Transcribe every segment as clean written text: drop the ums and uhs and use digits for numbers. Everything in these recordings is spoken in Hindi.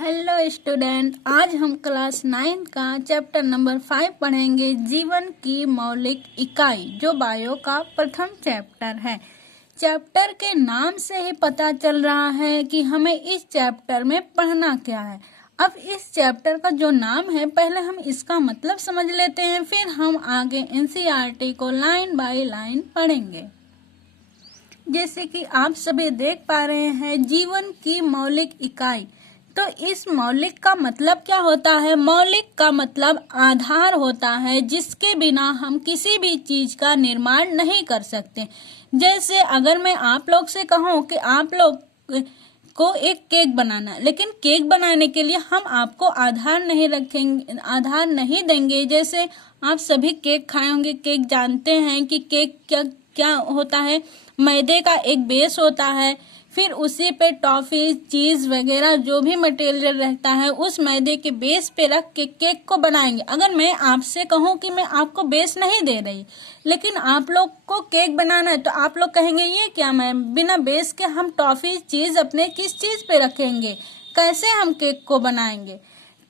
हेलो स्टूडेंट, आज हम क्लास 9 का चैप्टर नंबर 5 पढ़ेंगे। जीवन की मौलिक इकाई, जो बायो का प्रथम चैप्टर है। चैप्टर के नाम से ही पता चल रहा है कि हमें इस चैप्टर में पढ़ना क्या है। अब इस चैप्टर का जो नाम है, पहले हम इसका मतलब समझ लेते हैं, फिर हम आगे एनसीईआरटी को लाइन बाय लाइन पढ़ेंगे। जैसे कि आप सभी देख पा रहे हैं, जीवन की मौलिक इकाई। तो इस मौलिक का मतलब क्या होता है? मौलिक का मतलब आधार होता है, जिसके बिना हम किसी भी चीज का निर्माण नहीं कर सकते। जैसे अगर मैं आप लोग से कहूँ कि आप लोग को एक केक बनाना, लेकिन केक बनाने के लिए हम आपको आधार नहीं रखेंगे, आधार नहीं देंगे। जैसे आप सभी केक खाए होंगे, केक जानते हैं कि केक क्या क्या होता है। मैदे का एक बेस होता है, फिर उसी पे टॉफी, चीज वगैरह जो भी मटेरियल रहता है, उस मैदे के बेस पे रख के केक को बनाएंगे। अगर मैं आपसे कहूँ कि मैं आपको बेस नहीं दे रही, लेकिन आप लोग को केक बनाना है, तो आप लोग कहेंगे ये क्या मैम, बिना बेस के हम टॉफी, चीज अपने किस चीज पे रखेंगे, कैसे हम केक को बनाएंगे?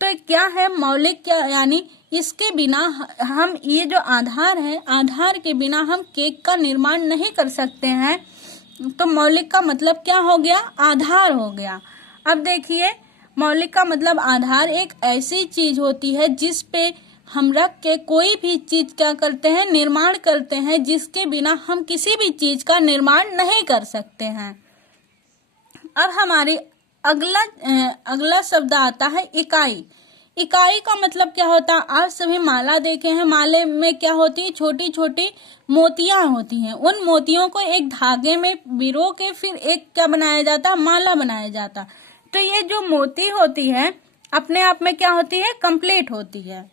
तो क्या है मौलिक? क्या यानी इसके बिना हम, ये जो आधार है, आधार के बिना हम केक का निर्माण नहीं कर सकते हैं। तो मौलिक का मतलब क्या हो गया? आधार हो गया। अब देखिए, मौलिक का मतलब आधार एक ऐसी चीज होती है जिस पे हम रख के कोई भी चीज क्या करते हैं, निर्माण करते हैं, जिसके बिना हम किसी भी चीज का निर्माण नहीं कर सकते हैं। अब हमारी अगला शब्द आता है इकाई। इकाई का मतलब क्या होता है? आप सभी माला देखे हैं, माले में क्या होती है? छोटी छोटी मोतियां होती हैं। उन मोतियों को एक धागे में पिरो के फिर एक क्या बनाया जाता है? माला बनाया जाता। तो ये जो मोती होती है, अपने आप में क्या होती है? कंप्लीट होती है।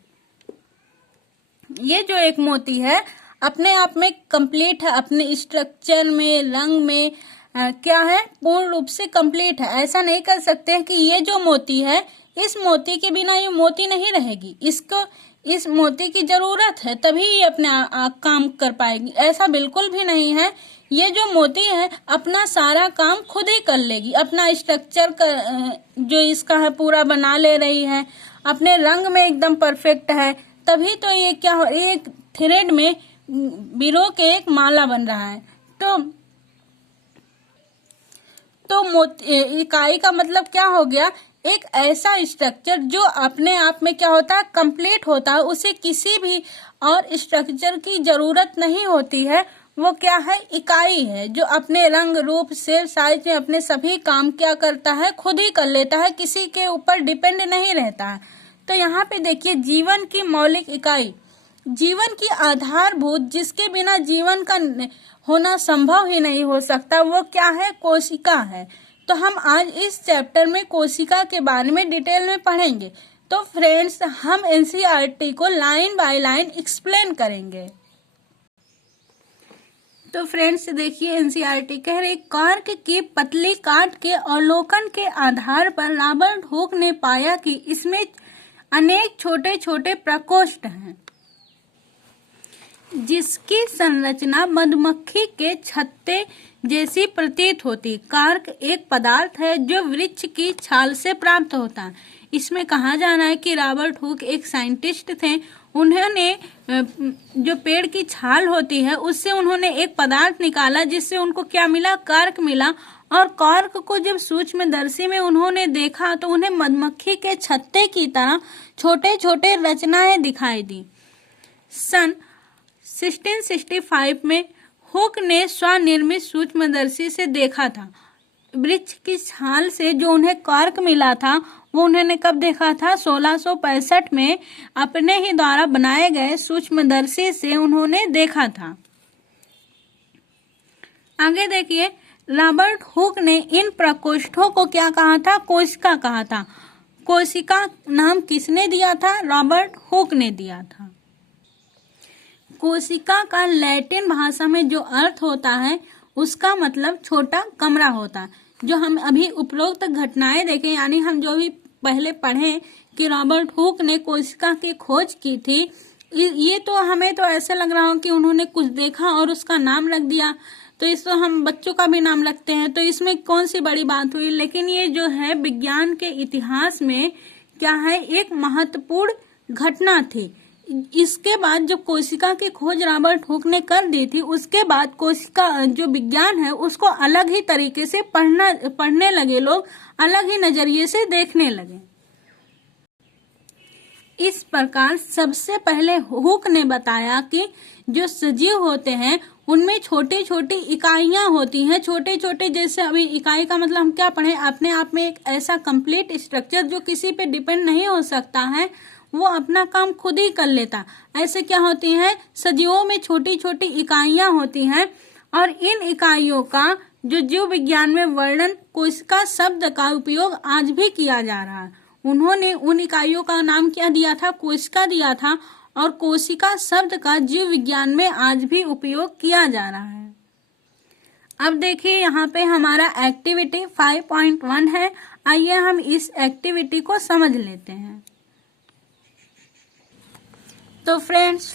ये जो एक मोती है, अपने आप में कंप्लीट है, अपने स्ट्रक्चर में, रंग में क्या है? पूर्ण रूप से कंप्लीट है। ऐसा नहीं कर सकते हैं कि ये जो मोती है, इस मोती के बिना ये मोती नहीं रहेगी, इसको इस मोती की जरूरत है, तभी ये अपने काम कर पाएगी। ऐसा बिल्कुल भी नहीं है। ये जो मोती है, अपना सारा काम खुद ही कर लेगी। अपना स्ट्रक्चर जो इसका है पूरा बना ले रही है, अपने रंग में एकदम परफेक्ट है, तभी तो ये क्या हो, एक थ्रेड में बिरो के एक माला बन रहा है। तो इकाई का मतलब क्या हो गया? एक ऐसा स्ट्रक्चर जो अपने आप में क्या होता है? कंप्लीट होता है, उसे किसी भी और स्ट्रक्चर की जरूरत नहीं होती है। वो क्या है? इकाई है, जो अपने रंग, रूप, शेप, साइज में अपने सभी काम क्या करता है? खुद ही कर लेता है, किसी के ऊपर डिपेंड नहीं रहता है। तो यहाँ पे देखिए, जीवन की मौलिक इकाई, जीवन की आधारभूत, जिसके बिना जीवन का होना संभव ही नहीं हो सकता, वो क्या है? कोशिका है। तो हम आज इस चैप्टर में कोशिका के बारे में डिटेल में पढ़ेंगे। तो फ्रेंड्स, हम एनसीईआरटी को लाइन बाय लाइन एक्सप्लेन करेंगे। तो फ्रेंड्स देखिए, एनसीईआरटी कह रही, कार्क की पतली काट के अवलोकन के आधार पर रॉबर्ट हुक ने पाया कि इसमें अनेक छोटे छोटे प्रकोष्ठ हैं, जिसकी संरचना मधुमक्खी के छत्ते जैसी प्रतीत होती। कार्क एक पदार्थ है जो वृक्ष की छाल से प्राप्त होता है। इसमें कहा जाना है कि रॉबर्ट हुक एक साइंटिस्ट थे। उन्होंने जो पेड़ की छाल होती है, उससे उन्होंने एक पदार्थ निकाला, जिससे उनको क्या मिला? कार्क मिला। और कार्क को जब सूक्ष्मदर्शी में उन्होंने देखा, तो उन्हें मधुमक्खी के छत्ते की तरह छोटे छोटे रचनाएं दिखाई दी। सन 1665 में हुक ने स्वनिर्मित सूक्ष्मदर्शी से देखा था। वृक्ष की छाल से जो उन्हें कार्क मिला था, वो उन्होंने कब देखा था? 1665 में अपने ही द्वारा बनाए गए सूक्ष्मदर्शी से उन्होंने देखा था। आगे देखिए, रॉबर्ट हुक ने इन प्रकोष्ठों को क्या कहा था? कोशिका कहा था। कोशिका नाम किसने दिया था? रॉबर्ट हुक ने दिया था। कोशिका का लैटिन भाषा में जो अर्थ होता है, उसका मतलब छोटा कमरा होता है। जो हम अभी उपरोक्त घटनाएं देखें, यानी हम जो भी पहले पढ़े कि रॉबर्ट हुक ने कोशिका की खोज की थी, ये तो हमें तो ऐसे लग रहा हो कि उन्होंने कुछ देखा और उसका नाम रख दिया। तो इसको हम बच्चों का भी नाम रखते हैं, तो इसमें कौन सी बड़ी बात हुई। लेकिन ये जो है विज्ञान के इतिहास में क्या है, एक महत्वपूर्ण घटना थी। इसके बाद जब कोशिका की खोज रॉबर्ट हुक ने कर दी थी, उसके बाद कोशिका जो विज्ञान है उसको अलग ही तरीके से पढ़ने लगे लोग, अलग ही नजरिए से देखने लगे। इस प्रकार सबसे पहले हुक ने बताया कि जो सजीव होते हैं उनमें छोटी छोटी इकाइयां होती हैं। छोटे छोटे, जैसे अभी इकाई का मतलब हम क्या पढ़े, अपने आप में एक ऐसा कंप्लीट स्ट्रक्चर जो किसी पे डिपेंड नहीं हो सकता है, वो अपना काम खुद ही कर लेता। ऐसे क्या होती है, सजीवों में छोटी छोटी इकाइयां होती हैं, और इन इकाइयों का जो जीव विज्ञान में वर्णन कोशिका शब्द का उपयोग आज भी किया जा रहा है। उन्होंने उन इकाइयों का नाम क्या दिया था, कोशिका दिया था, और कोशिका शब्द का जीव विज्ञान में आज भी उपयोग किया जा रहा है। अब देखिए यहाँ पे हमारा एक्टिविटी 5.1 है। आइए हम इस एक्टिविटी को समझ लेते हैं। तो फ्रेंड्स,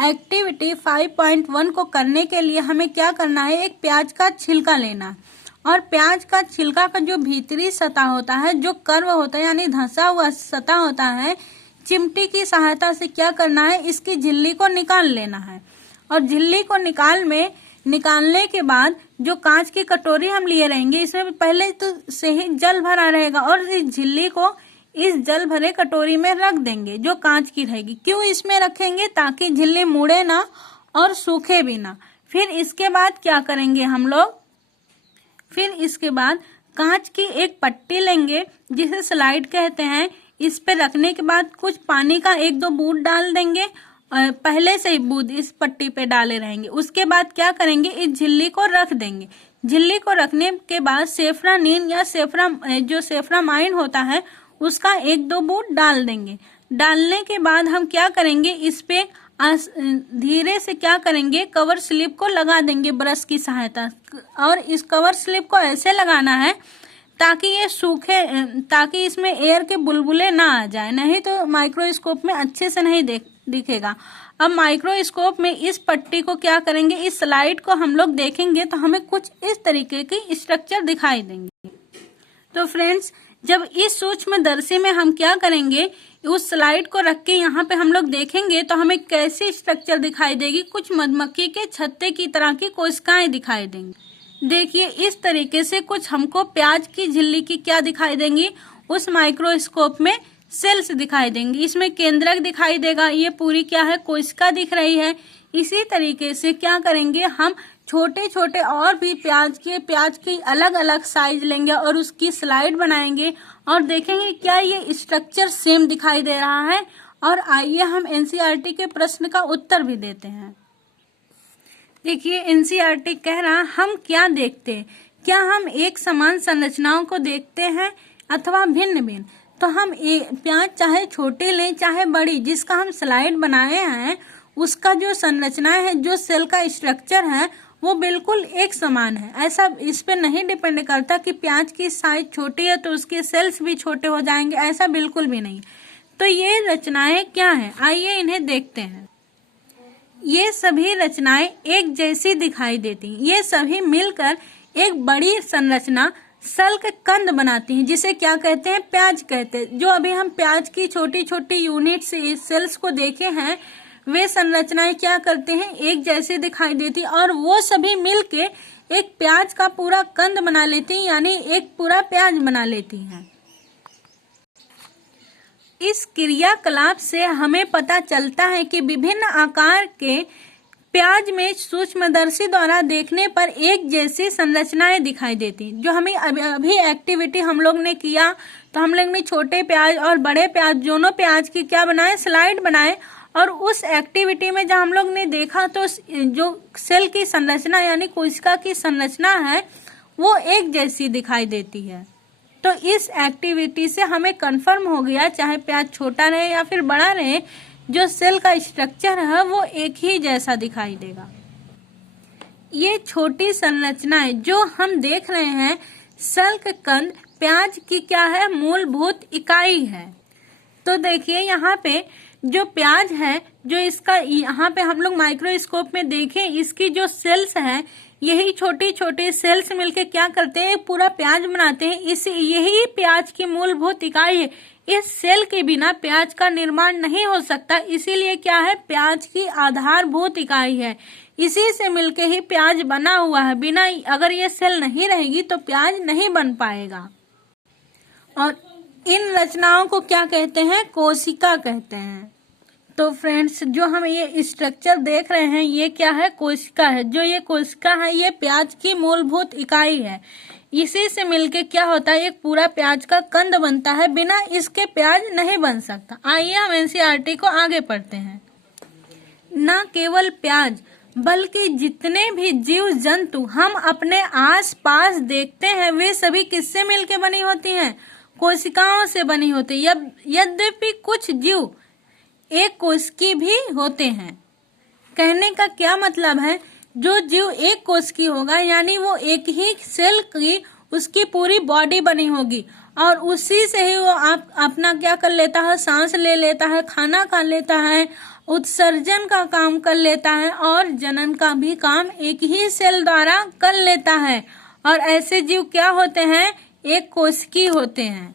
एक्टिविटी 5.1 को करने के लिए हमें क्या करना है, एक प्याज का छिलका लेना, और प्याज का छिलका का जो भीतरी सतह होता है, जो कर्व होता है यानी धंसा हुआ सतह होता है, चिमटी की सहायता से क्या करना है, इसकी झिल्ली को निकाल लेना है। और झिल्ली को निकालने के बाद जो कांच की कटोरी हम लिए रहेंगे, इसमें पहले तो से ही जल भरा रहेगा, और इस झिल्ली को इस जल भरे कटोरी में रख देंगे जो कांच की रहेगी। क्यों इसमें रखेंगे, ताकि झिल्ली मुड़े ना और सूखे भी ना। फिर इसके बाद क्या करेंगे हम लोग, फिर इसके बाद कांच की एक पट्टी लेंगे जिसे स्लाइड कहते हैं। इस पे रखने के बाद कुछ पानी का 1-2 बूंद डाल देंगे, पहले से ही बूंद इस पट्टी पे डाले रहेंगे। उसके बाद क्या करेंगे, इस झिल्ली को रख देंगे। झिल्ली को रखने के बाद सेफ्रानीन या जो सेफ्रामाइन होता है उसका 1-2 बूंद डाल देंगे। डालने के बाद हम क्या करेंगे, इस पे धीरे से क्या करेंगे, कवर स्लिप को लगा देंगे ब्रश की सहायता, और इस कवर स्लिप को ऐसे लगाना है ताकि ये सूखे, ताकि इसमें एयर के बुलबुले ना आ जाए, नहीं तो माइक्रोस्कोप में अच्छे से नहीं दिखेगा। अब माइक्रोस्कोप में इस पट्टी को क्या करेंगे, इस स्लाइड को हम लोग देखेंगे तो हमें कुछ इस तरीके की स्ट्रक्चर दिखाई देंगे। तो फ्रेंड्स, जब इस सूक्ष्मदर्शी में हम क्या करेंगे, उस स्लाइड को रख के यहाँ पे हम लोग देखेंगे तो हमें कैसी स्ट्रक्चर दिखाई देगी, कुछ मधुमक्खी के छत्ते की तरह की कोशिकाएं दिखाई देंगी। देखिए इस तरीके से कुछ हमको प्याज की झिल्ली की क्या दिखाई देंगी, उस माइक्रोस्कोप में सेल्स दिखाई देंगी। इसमें केंद्रक दिखाई देगा, ये पूरी क्या है, कोशिका दिख रही है। इसी तरीके से क्या करेंगे, हम छोटे छोटे और भी प्याज की अलग अलग साइज लेंगे और उसकी स्लाइड बनाएंगे और देखेंगे क्या ये स्ट्रक्चर सेम दिखाई दे रहा है। और आइए हम एनसीईआरटी के प्रश्न का उत्तर भी देते हैं। देखिए एनसीईआरटी कह रहा, हम क्या देखते हैं, क्या हम एक समान संरचनाओं को देखते हैं अथवा भिन्न भिन्न। तो हम प्याज चाहे छोटी लें चाहे बड़ी, जिसका हम स्लाइड बनाए हैं उसका जो संरचना है, जो सेल का स्ट्रक्चर है वो बिल्कुल एक समान है। ऐसा इस पे नहीं डिपेंड करता कि प्याज की साइज छोटी है तो उसके सेल्स भी छोटे हो जाएंगे, ऐसा बिल्कुल भी नहीं। तो ये रचनाएं क्या हैं, आइए इन्हें देखते हैं। ये सभी रचनाएं एक जैसी दिखाई देती हैं। ये सभी मिलकर एक बड़ी संरचना सल्क कंद बनाती हैं, जिसे क्या कहते हैं, प्याज कहते हैं। जो अभी हम प्याज की छोटी छोटी यूनिट से सेल्स को देखे हैं, वे संरचनाएं क्या करते हैं, एक जैसे दिखाई देती, और वो सभी मिलके एक प्याज का पूरा कंद बना लेती हैं, यानी एक पूरा प्याज बना लेती हैं। इस क्रियाकलाप से हमें पता चलता है कि विभिन्न आकार के प्याज में सूक्ष्मदर्शी द्वारा देखने पर एक जैसी संरचनाएं दिखाई देती। जो हमें अभी एक्टिविटी हम लोग ने किया, तो हम लोग ने छोटे प्याज और बड़े प्याज दोनों प्याज की क्या बनाए, स्लाइड बनाए। और उस एक्टिविटी में जब हम लोग ने देखा तो जो सेल की संरचना यानी कोशिका की संरचना है वो एक जैसी दिखाई देती है। तो इस एक्टिविटी से हमें कंफर्म हो गया, चाहे प्याज छोटा रहे या फिर बड़ा रहे, जो सेल का स्ट्रक्चर है वो एक ही जैसा दिखाई देगा। ये छोटी संरचनाएं जो हम देख रहे हैं, सल्क कंद प्याज की क्या है, मूलभूत इकाई है। तो देखिए यहाँ पे जो प्याज है, जो इसका यहाँ पे हम लोग माइक्रोस्कोप में देखें, इसकी जो सेल्स है यही छोटी छोटी सेल्स मिलके क्या करते हैं, पूरा प्याज बनाते हैं। यही प्याज की मूलभूत इकाई है। इस सेल के बिना प्याज का निर्माण नहीं हो सकता, इसीलिए क्या है, प्याज की आधारभूत इकाई है। इसी से मिलके ही प्याज बना हुआ है। बिना अगर ये सेल नहीं रहेगी तो प्याज नहीं बन पाएगा। और इन रचनाओं को क्या कहते हैं, कोशिका कहते हैं। तो फ्रेंड्स, जो हम ये स्ट्रक्चर देख रहे हैं ये क्या है, कोशिका है। जो ये कोशिका है ये प्याज की मूलभूत इकाई है। इसी से मिलके क्या होता है, एक पूरा प्याज का कंद बनता है। बिना इसके प्याज नहीं बन सकता। आइए हम एनसीईआरटी को आगे पढ़ते हैं। न केवल प्याज बल्कि जितने भी जीव जंतु हम अपने आस पास देखते हैं वे सभी किससे मिलके बनी होती हैं, कोशिकाओं से बनी होती है। यद्यपि कुछ जीव एक कोशिकी भी होते हैं। कहने का क्या मतलब है, जो जीव एक कोशिकी होगा यानी वो एक ही सेल की उसकी पूरी बॉडी बनी होगी और उसी से ही वो अपना क्या कर लेता है, सांस ले लेता है, खाना खा लेता है, उत्सर्जन का काम कर लेता है और जनन का भी काम एक ही सेल द्वारा कर लेता है। और ऐसे जीव क्या होते हैं, एक कोशिकी होते हैं।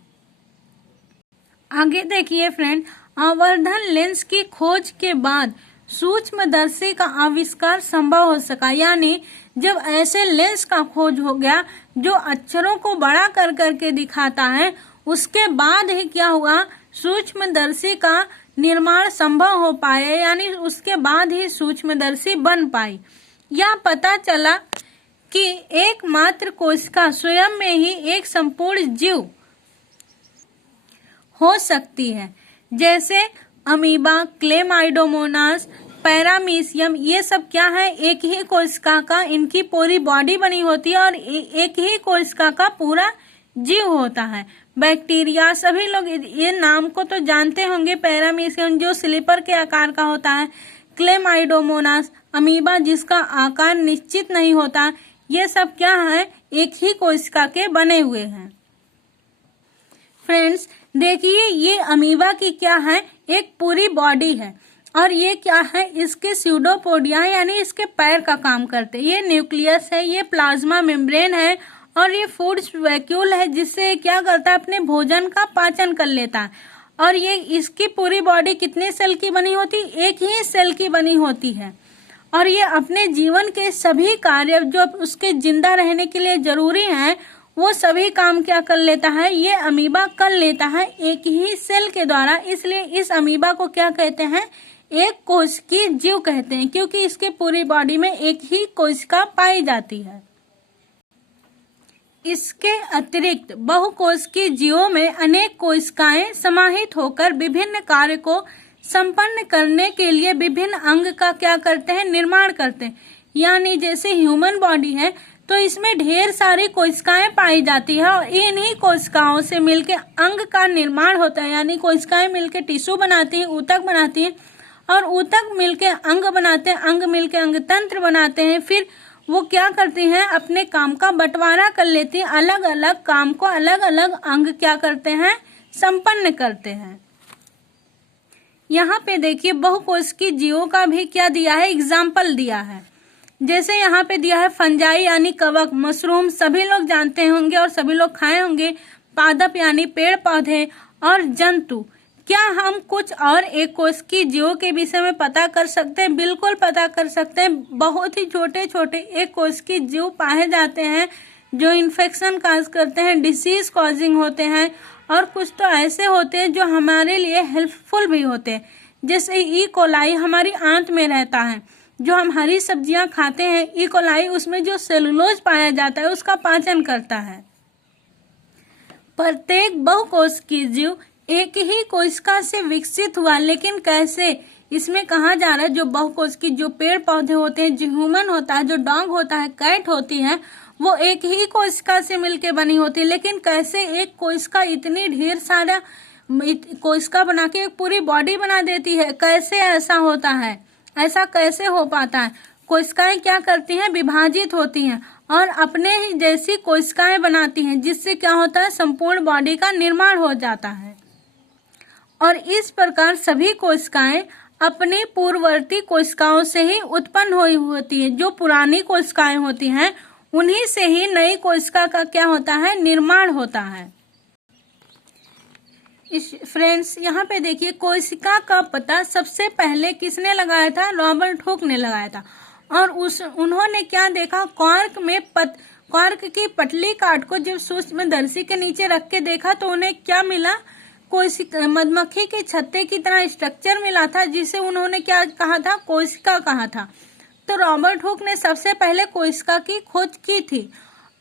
आगे देखिए फ्रेंड, आवर्धन लेंस की खोज के बाद सूक्ष्मदर्शी का आविष्कार संभव हो सका। यानी जब ऐसे लेंस का खोज हो गया जो अक्षरों को बड़ा कर करके दिखाता है, उसके बाद ही क्या हुआ, सूक्ष्मदर्शी का निर्माण संभव हो पाया। यानी उसके बाद ही सूक्ष्मदर्शी बन पाई। यह पता चला कि एकमात्र कोशिका स्वयं में ही एक संपूर्ण जीव हो सकती है। जैसे अमीबा, क्लेमाइडोमोनास, पैरामीशियम, ये सब क्या है, एक ही कोशिका का इनकी पूरी बॉडी बनी होती है और एक ही कोशिका का पूरा जीव होता है। बैक्टीरिया, सभी लोग ये नाम को तो जानते होंगे। पैरामीशियम जो स्लीपर के आकार का होता है, क्लेमाइडोमोनास, अमीबा जिसका आकार निश्चित नहीं होता, ये सब क्या है, एक ही कोशिका के बने हुए हैं। फ्रेंड्स देखिए, ये अमीबा की क्या है, एक पूरी बॉडी है और ये क्या है, इसके स्यूडोपोडिया यानी इसके पैर का काम करते हैं। ये न्यूक्लियस है, ये प्लाज्मा मेम्ब्रेन है और ये फूड वैक्यूल है जिससे क्या करता है, अपने भोजन का पाचन कर लेता है। और ये इसकी पूरी बॉडी कितने सेल की बनी होती, एक ही सेल की बनी होती है। और ये अपने जीवन के सभी कार्य जो उसके जिंदा रहने के लिए जरूरी हैं वो सभी काम क्या कर लेता है, ये अमीबा कर लेता है एक ही सेल के द्वारा। इसलिए इस अमीबा को क्या कहते हैं, एक कोशिकीय जीव कहते हैं, क्योंकि इसके पूरी बॉडी में एक ही कोशिका पाई जाती है। इसके अतिरिक्त बहुकोशिकीय जीवों में अनेक कोशिकाएं समाहित होकर विभिन्न कार्य को संपन्न करने के लिए विभिन्न अंग का क्या करते हैं, निर्माण करते हैं। यानी जैसे ह्यूमन बॉडी है तो इसमें ढेर सारी कोशिकाएं पाई जाती है और इन्हीं कोशिकाओं से मिलके अंग का निर्माण होता है। यानी कोशिकाएं मिलके टिश्यू बनाती हैं, ऊतक बनाती हैं और ऊतक मिलके अंग बनाते हैं, अंग मिलके अंग तंत्र बनाते हैं। फिर वो क्या करती हैं, अपने काम का बंटवारा कर लेती हैं, अलग अलग काम को अलग अलग अंग क्या करते हैं, संपन्न करते हैं। यहाँ पे देखिए बहुकोशिकीय जीवों का भी क्या दिया है, एग्जाम्पल दिया है। जैसे यहाँ पे दिया है फंजाई यानी कवक, मशरूम सभी लोग जानते होंगे और सभी लोग खाए होंगे, पादप यानी पेड़ पौधे और जंतु। क्या हम कुछ और एक कोशिकीय जीवों के विषय में पता कर सकते हैं? बिल्कुल पता कर सकते हैं। बहुत ही छोटे छोटे एक कोशिकीय जीव पाए जाते हैं जो इन्फेक्शन काज करते हैं, डिसीज कॉजिंग होते हैं और कुछ तो ऐसे होते हैं जो हमारे लिए हेल्पफुल भी होते हैं। जैसे ई कोलाई हमारी आंत में रहता है, जो हम हरी सब्जियां खाते हैं, ई कोलाई उसमें जो सेलुलोज पाया जाता है उसका पाचन करता है। प्रत्येक बहुकोशिकीय जीव एक ही कोशिका से विकसित हुआ, लेकिन कैसे, इसमें कहा जा रहा है जो बहुकोशिकीय जो पेड़ पौधे होते हैं, जो ह्यूमन होता है, जो डॉग होता है, कैट होती है, वो एक ही कोशिका से मिलके बनी होती है। लेकिन कैसे एक कोशिका इतनी ढेर सारा कोशिका बना के एक पूरी बॉडी बना देती है, कैसे ऐसा होता है, ऐसा कैसे हो पाता है? कोशिकाएं क्या करती हैं, विभाजित होती हैं और अपने ही जैसी कोशिकाएं बनाती हैं, जिससे क्या होता है, संपूर्ण बॉडी का निर्माण हो जाता है। और इस प्रकार सभी कोशिकाएं अपनी पूर्ववर्ती कोशिकाओं से ही उत्पन्न हुई होती है। जो पुरानी कोशिकाएं होती हैं उन्हीं से ही नई कोशिका का क्या होता है, निर्माण होता है। फ्रेंड्स यहाँ पे देखिए, कोशिका का पता सबसे पहले किसने लगाया था, रॉबर्ट हुक ने लगाया था। और उन्होंने क्या देखा, कॉर्क की पतली काट को जब सूक्ष्मदर्शी के नीचे रख के देखा तो उन्हें क्या मिला, कोशिका, मधुमक्खी के छत्ते की तरह स्ट्रक्चर मिला था, जिसे उन्होंने क्या कहा था, कोशिका कहा था। तो रॉबर्ट हुक ने सबसे पहले कोशिका की खोज की थी।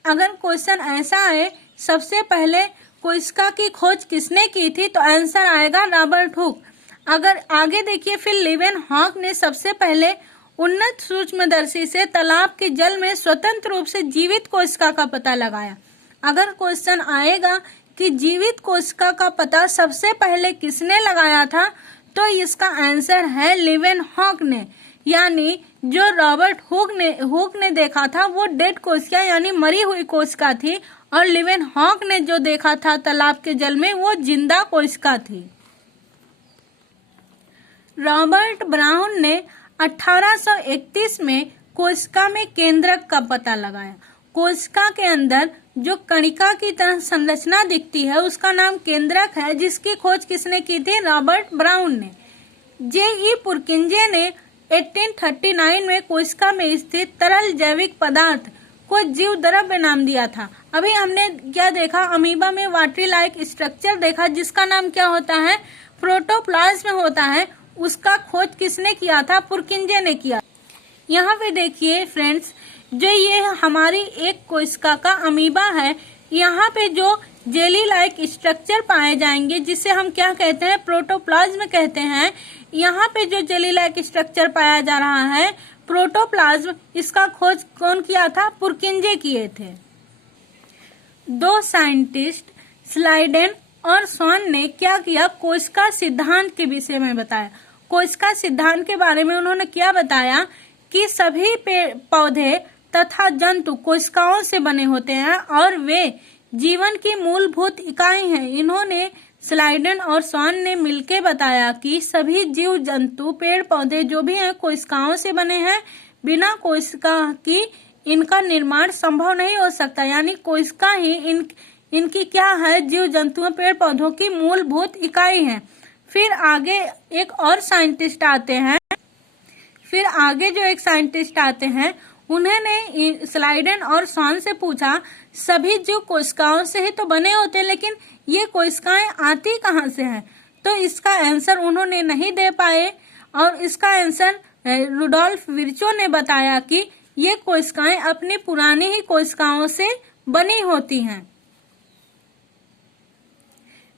अगर क्वेश्चन ऐसा आए सबसे पहले कोशिका की खोज किसने की थी, तो आंसर आएगा रॉबर्ट हुक। अगर आगे देखिए, फिर लीवेनहॉक ने सबसे पहले उन्नत सूक्ष्मदर्शी से तालाब के जल में स्वतंत्र रूप से जीवित कोशिका का पता लगाया। अगर क्वेश्चन आएगा कि जीवित कोशिका का पता सबसे पहले किसने लगाया था, तो इसका आंसर है लीवेनहॉक ने। यानी जो रॉबर्ट हुक ने देखा था वो डेड कोशिका यानी मरी हुई कोशिका थी, और लीवेनहॉक ने जो देखा था तालाब के जल में वो जिंदा कोशिका थी। रॉबर्ट ब्राउन ने 1831 में कोशिका में केंद्रक का पता लगाया। कोशिका के अंदर जो कणिका की तरह संरचना दिखती है उसका नाम केंद्रक है, जिसकी खोज किसने की थी, रॉबर्ट ब्राउन ने। जे.ई. पुरकिंजे ने 1839 में कोशिका में स्थित तरल जैविक पदार्थ को जीव द्रव्य नाम दिया था। अभी हमने क्या देखा, अमीबा में वाटरी लाइक स्ट्रक्चर देखा, जिसका नाम क्या होता है, प्रोटोप्लाज्म होता है। उसका खोज किसने किया था, पुरकिंजे ने किया। यहाँ पे देखिए फ्रेंड्स, जो ये हमारी एक कोशिका का अमीबा है, यहाँ पे जो जेली लाइक स्ट्रक्चर पाए जाएंगे जिसे हम क्या कहते हैं, प्रोटोप्लाज्म कहते हैं। यहाँ पे जो जेली लाइक स्ट्रक्चर पाया जा रहा है प्रोटोप्लाज्म, इसका खोज कौन किया था, पुरकिंजे किए थे। दो साइंटिस्ट स्लाइडेन और स्वॉन ने क्या किया, कोशिका सिद्धांत के विषय में बताया। कोशिका सिद्धांत के बारे में उन्होंने क्या बताया कि सभी पौधे तथा जंतु कोशिकाओं से बने होते हैं और वे जीवन की मूलभूत इकाई हैं। इन्होंने स्लाइडेन और स्वॉन ने मिलकर बताया कि सभी जीव जंतु पेड़ पौधे जो भी हैं कोशिकाओं से बने हैं। बिना कोशिका की इनका निर्माण संभव नहीं हो सकता, यानी कोशिका ही इनकी क्या है, जीव जंतुओं पेड़ पौधों की मूलभूत इकाई है। फिर आगे एक और साइंटिस्ट आते हैं, उन्होंने स्लाइडेन और स्वॉन से पूछा, सभी जीव कोशिकाओं से ही तो बने होते हैं, लेकिन ये कोशिकाएं आती कहाँ से हैं? तो इसका आंसर उन्होंने नहीं दे पाए, और इसका आंसर रुडोल्फ विर्चो ने बताया कि ये कोशिकाएं अपनी पुरानी ही कोशिकाओं से बनी होती हैं।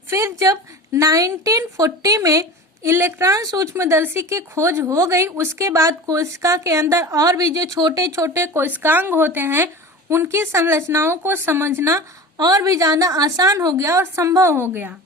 फिर जब 1940 में इलेक्ट्रॉन सूक्ष्मदर्शी की खोज हो गई, उसके बाद कोशिका के अंदर और भी जो छोटे छोटे कोशिकांग होते हैं उनकी संरचनाओं को समझना और भी ज्यादा आसान हो गया और संभव हो गया।